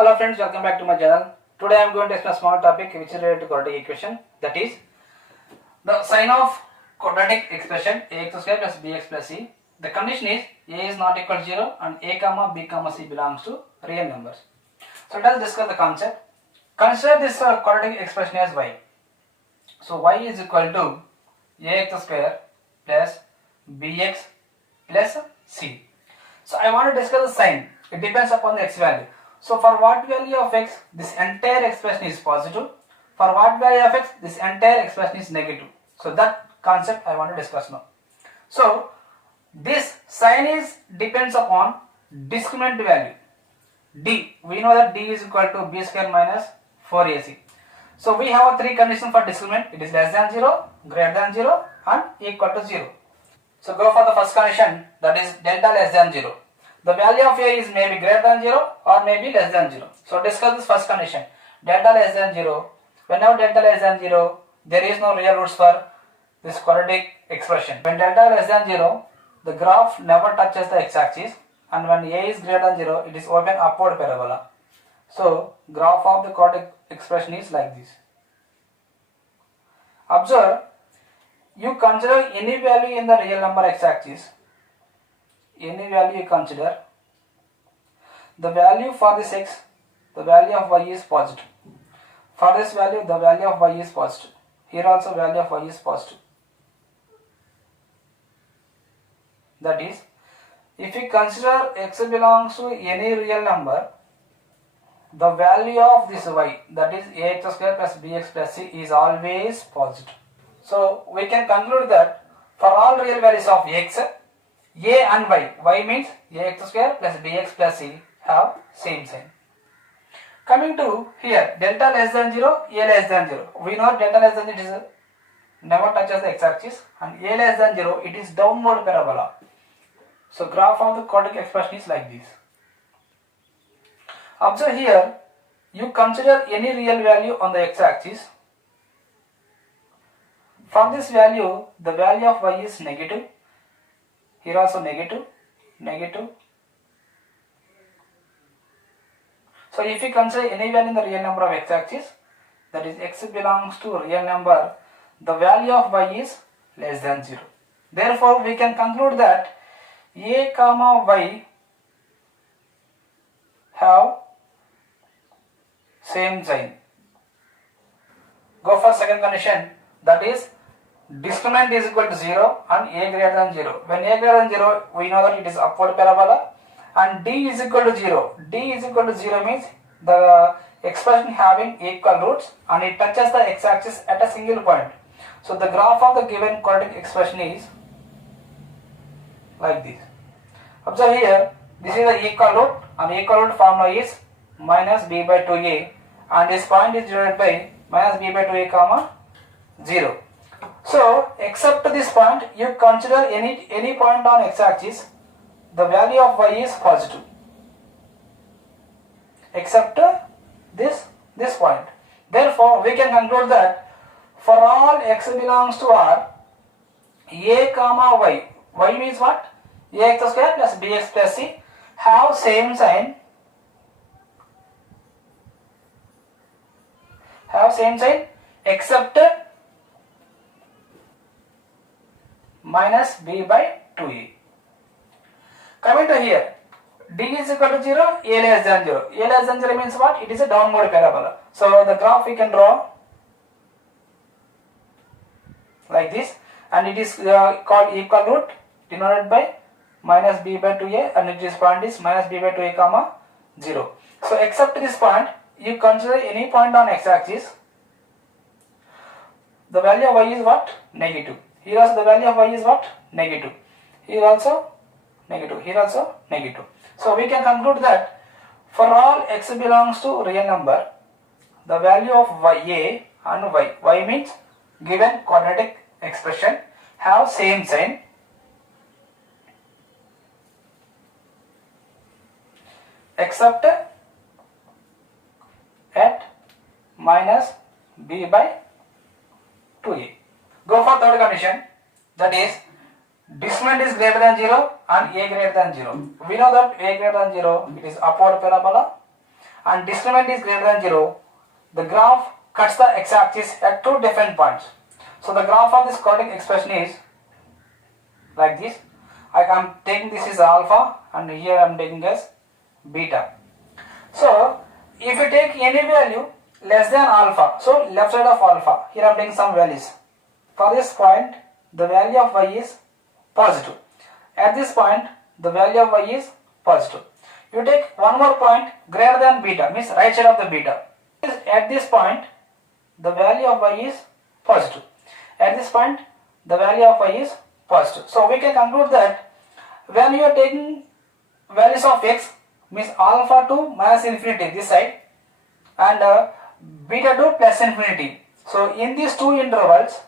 Hello friends, welcome back to my channel. Today I am going to explain a small topic which is related to quadratic equation, that is the sign of quadratic expression ax square plus bx plus c. The condition is a is not equal to 0 and a comma b comma c belongs to real numbers. So let us discuss the concept. Consider this quadratic expression as y. So y is equal to ax square plus bx plus c. So I want to discuss the sign. It depends upon the x value. So for what value of x, this entire expression is positive. For what value of x, this entire expression is negative. So that concept I want to discuss now. So this sign is depends upon discriminant value. D. We know that D is equal to b square minus 4ac. So we have three conditions for discriminant. It is less than 0, greater than 0 and equal to 0. So go for the first condition, that is delta less than 0. The value of a is maybe greater than 0 or maybe less than 0. So discuss this first condition. Delta less than 0. Whenever delta less than 0, there is no real roots for this quadratic expression. When delta less than 0, the graph never touches the x-axis, and when a is greater than 0, it is open upward parabola. So graph of the quadratic expression is like this. Observe, you consider any value in the real number x-axis. Any value you consider, the value for this x, the value of y is positive. For this value, the value of y is positive. Here also value of y is positive. That is, if we consider x belongs to any real number, the value of this y, that is ax square plus bx plus c, is always positive. So we can conclude that for all real values of x, a and y means ax square plus bx plus c have same sign. Coming to here, delta less than 0, a less than 0. We know delta less than 0 is never touches the x-axis, and a less than 0, it is downward parabola. So graph of the quadratic expression is like this. Observe here, you consider any real value on the x-axis. For this value, the value of y is negative. Here also negative, negative. So if we consider any value in the real number of x-axis, that is x belongs to real number, the value of y is less than 0. Therefore, we can conclude that a comma y have same sign. Go for second condition, that is discriminant is equal to 0 and a greater than 0. When a greater than 0, we know that it is upward parabola, and d is equal to 0. D is equal to 0 means the expression having equal roots and it touches the x-axis at a single point. So the graph of the given quadratic expression is like this. Observe here, this is the equal root, and equal root formula is minus b by 2a, and this point is divided by minus b by 2a comma 0. So except this point, you consider any point on x-axis, the value of y is positive. Except this point. Therefore, we can conclude that for all x belongs to R, a comma y means what? Ax square plus bx plus c have same sign. Except minus b by 2a. Coming to here, d is equal to 0, a less than 0. A less than 0 means what? It is a downward parabola. So the graph we can draw like this, and it is called equal root denoted by minus b by 2a, and this point is minus b by 2a comma 0. So except this point, you consider any point on x-axis, the value of y is what? Negative. Here also the value of y is what? Negative. Here also negative. Here also negative. So we can conclude that for all x belongs to real number, the value of a and y means given quadratic expression have same sign. Except at minus b by 2a. Go for third condition, that is discriminant is greater than 0 and a greater than 0. We know that a greater than 0, it is upward parabola, and discriminant is greater than 0, the graph cuts the x-axis at two different points. So the graph of this quadratic expression is like this. I am taking this is alpha and here I am taking as beta. So if you take any value less than alpha, so left side of alpha, here I am taking some values. For this point, the value of y is positive. At this point, the value of y is positive. You take one more point greater than beta, means right side of the beta. At this point, the value of y is positive. At this point, the value of y is positive. So we can conclude that when you are taking values of x, means alpha to minus infinity this side and beta to plus infinity. So in these two intervals,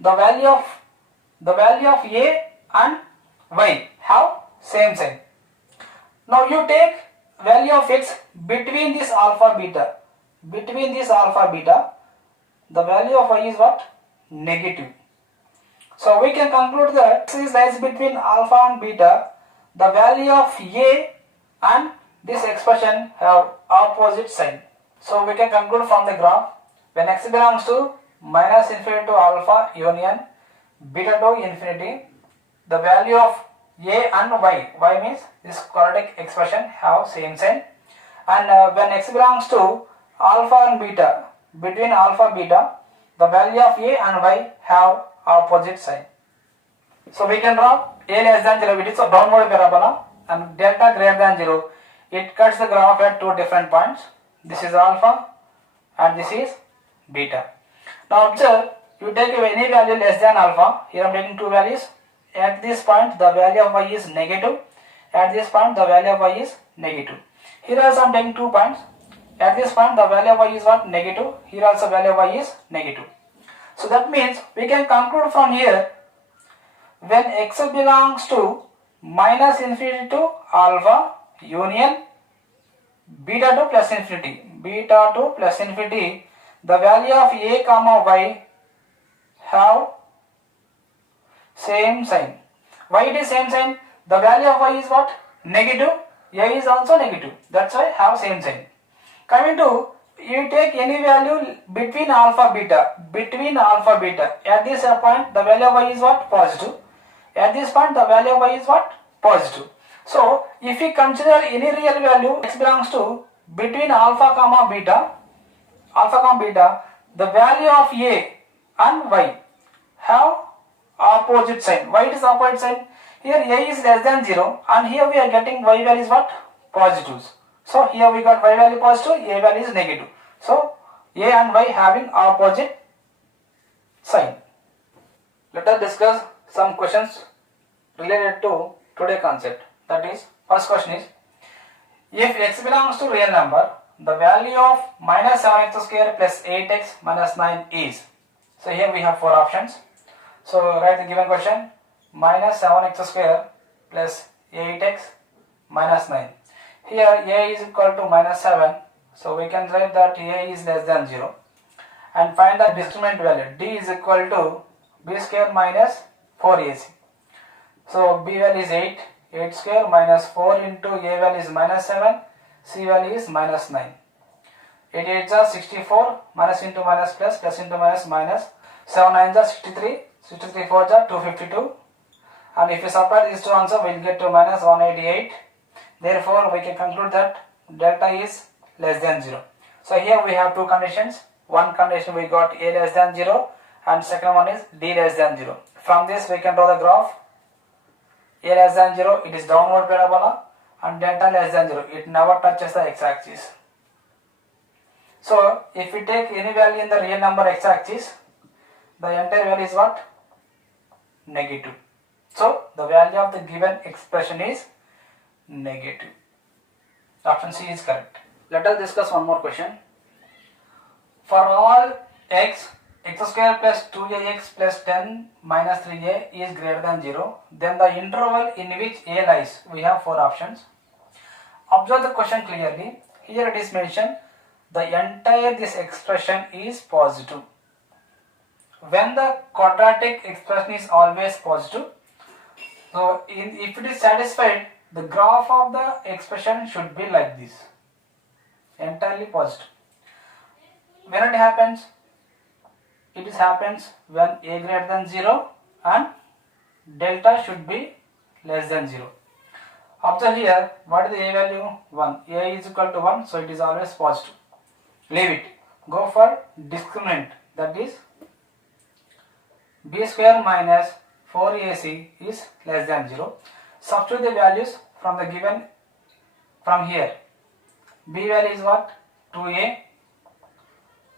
the value of a and y have same sign. Now you take value of x between this alpha beta, the value of y is what? Negative. So we can conclude that this lies between alpha and beta. The value of a and this expression have opposite sign. So we can conclude from the graph, when x belongs to minus infinity to alpha union beta to infinity, the value of a and y means this quadratic expression have same sign, and when x belongs to alpha and beta, between alpha beta, the value of a and y have opposite sign. So we can draw a less than 0, it is a downward parabola, and delta greater than 0, it cuts the graph at two different points. This is alpha and this is beta. Now observe, you take any value less than alpha, here I am taking two values. At this point the value of y is negative, at this point the value of y is negative. Here also I am taking 2 points. At this point the value of y is what? Negative. Here also value of y is negative. So that means we can conclude from here, when x belongs to minus infinity to alpha union beta to plus infinity, the value of a comma y have same sign. Why it is same sign? The value of y is what? Negative. A is also negative. That's why have same sign. Coming to, you take any value between alpha beta. At this point the value of y is what? Positive. At this point the value of y is what? Positive. So if we consider any real value x belongs to between alpha comma beta, the value of a and y have opposite sign. Why it is opposite sign? Here a is less than 0 and here we are getting y value is what? Positives. So here we got y value positive, a value is negative. So a and y having opposite sign. Let us discuss some questions related to today's concept. That is, first question is, if x belongs to real number, the value of minus 7x square plus 8x minus 9 is. So here we have 4 options. So write the given question, minus 7x square plus 8x minus 9. Here a is equal to minus 7, so we can write that a is less than 0 and find the discriminant value. D is equal to b square minus 4ac. So b value is 8 square minus 4 into a value is minus 7, c value is minus 9. 8 8s are 64, minus into minus plus, plus into minus minus, 7 9s are 63, 63 4s are 252, and if you subtract these two answers we will get to minus 188. Therefore we can conclude that delta is less than 0. So here we have two conditions. One condition we got a less than 0 and second one is d less than 0. From this we can draw the graph. A less than 0, it is downward parabola, and delta less than 0, it never touches the x-axis. So if we take any value in the real number x-axis, the entire value is what? Negative. So the value of the given expression is negative. Option C is correct. Let us discuss one more question. For all x square plus 2ax plus 10 minus 3a is greater than 0, then the interval in which a lies, we have 4 options. Observe the question clearly. Here it is mentioned the entire this expression is positive. When the quadratic expression is always positive, so if it is satisfied, the graph of the expression should be like this, entirely positive. When it happens, it happens when a greater than 0 and delta should be less than 0. Observe here, what is the a value? 1. A is equal to 1, so it is always positive. Leave it. Go for discriminant, that is b square minus 4ac is less than 0. Substitute the values from the given from here. B value is what? 2a.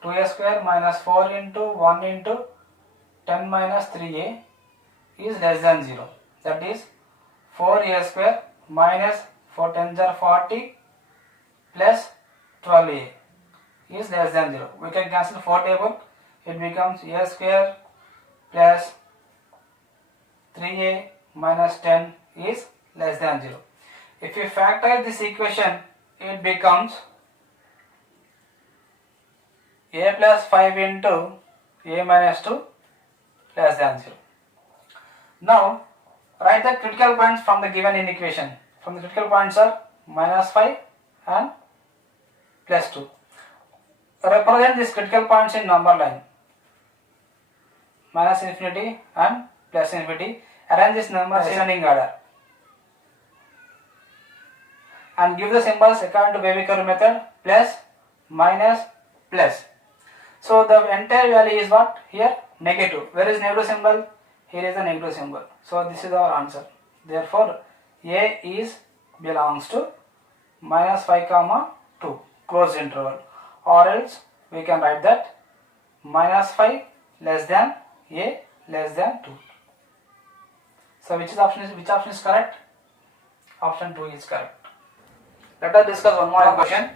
2a square minus 4 into 1 into 10 minus 3a is less than 0. That is 4a square minus 4 tens are 40 plus 12a is less than 0. We can cancel 4 table. It becomes a square plus 3a minus 10 is less than 0. If you factorize this equation, it becomes a plus 5 into a minus 2 less than 0. Now, write the critical points from the given in equation. From the critical points are minus 5 and plus 2. Represent these critical points in number line. Minus infinity and plus infinity. Arrange this number ascending order. And give the symbols according to baby curve method. Plus, minus, plus. So the entire value is what? Here, negative. Where is negative symbol? Here is the negative symbol. So this is our answer. Therefore, A is belongs to minus 5 comma 2 closed interval, or else we can write that minus 5 less than A less than 2. So which option is correct? Option 2 is correct. Let us discuss one more question.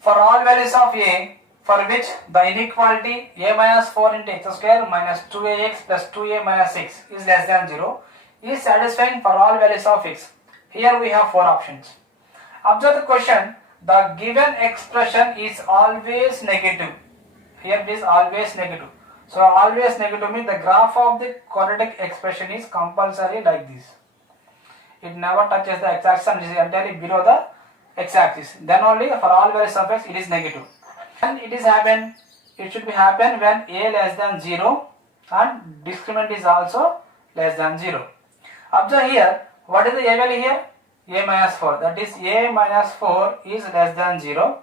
For all values of A for which the inequality a minus 4 into x square minus 2ax plus 2a minus 6 is less than 0 is satisfying for all values of x. Here we have 4 options. Observe the question. The given expression is always negative. Here it is always negative. So always negative means the graph of the quadratic expression is compulsory like this. It never touches the x-axis and is entirely below the x-axis. Then only for all values of x it is negative. And it should be happen when a less than 0 and discriminant is also less than 0. Observe here, what is the a value here? A minus 4. That is a minus 4 is less than 0.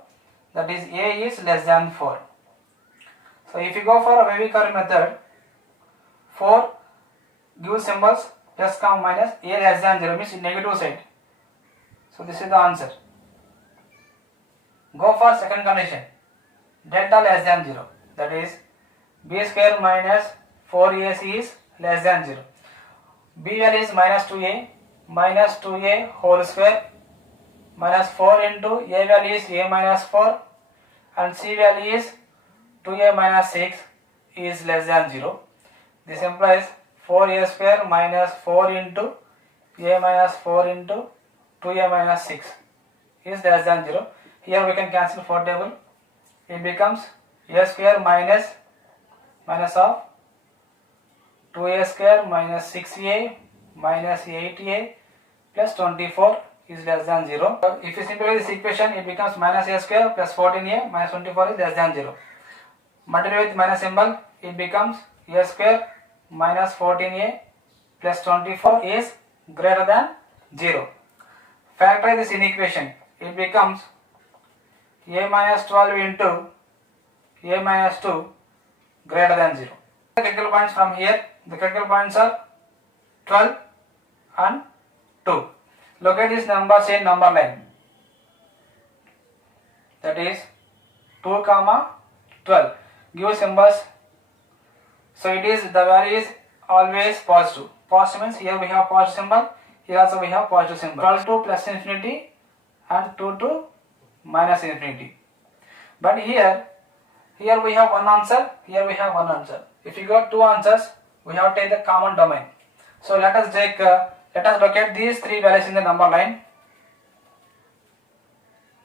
That is a is less than 4. So if you go for a wavy curve method, 4 give symbols plus comma minus, a less than 0 means in negative side. So this is the answer. Go for second condition. Delta less than 0. That is b square minus 4ac is less than 0. B value is minus 2a whole square minus 4 into a value is a minus 4 and c value is 2a minus 6 is less than 0. This implies 4a square minus 4 into a minus 4 into 2a minus 6 is less than 0. Here we can cancel 4 table. It becomes a square minus of 2a square minus 6a minus 8a plus 24 is less than 0. If you simplify this equation, it becomes minus a square plus 14a minus 24 is less than 0. Multiply with minus symbol, it becomes a square minus 14a plus 24 is greater than 0. Factorize this inequation, it becomes a minus 12 into a minus 2 greater than 0. The critical points from here, the critical points are 12 and 2. Locate these numbers in number line. That is 2 comma 12. Give symbols. So it is the value is always positive. Positive means here we have positive symbol. Here also we have positive symbol. 12 to plus infinity and 2 to minus infinity. But here we have one answer, here we have one answer. If you got two answers, we have to take the common domain. So let us locate these three values in the number line.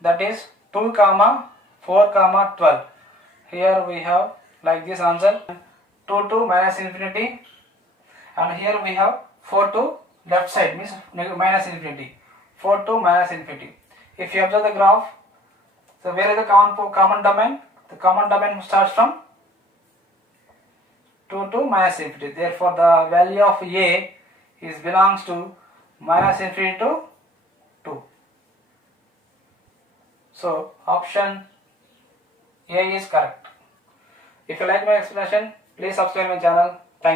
That is 2 comma 4 comma 12. Here we have like this answer, 2 to minus infinity, and here we have 4 to left side means minus infinity. 4 to minus infinity. If you observe the graph, so where is the common domain? The common domain starts from 2 to minus infinity. Therefore, the value of a is belongs to minus infinity to 2. So option A is correct. If you like my explanation, please subscribe my channel.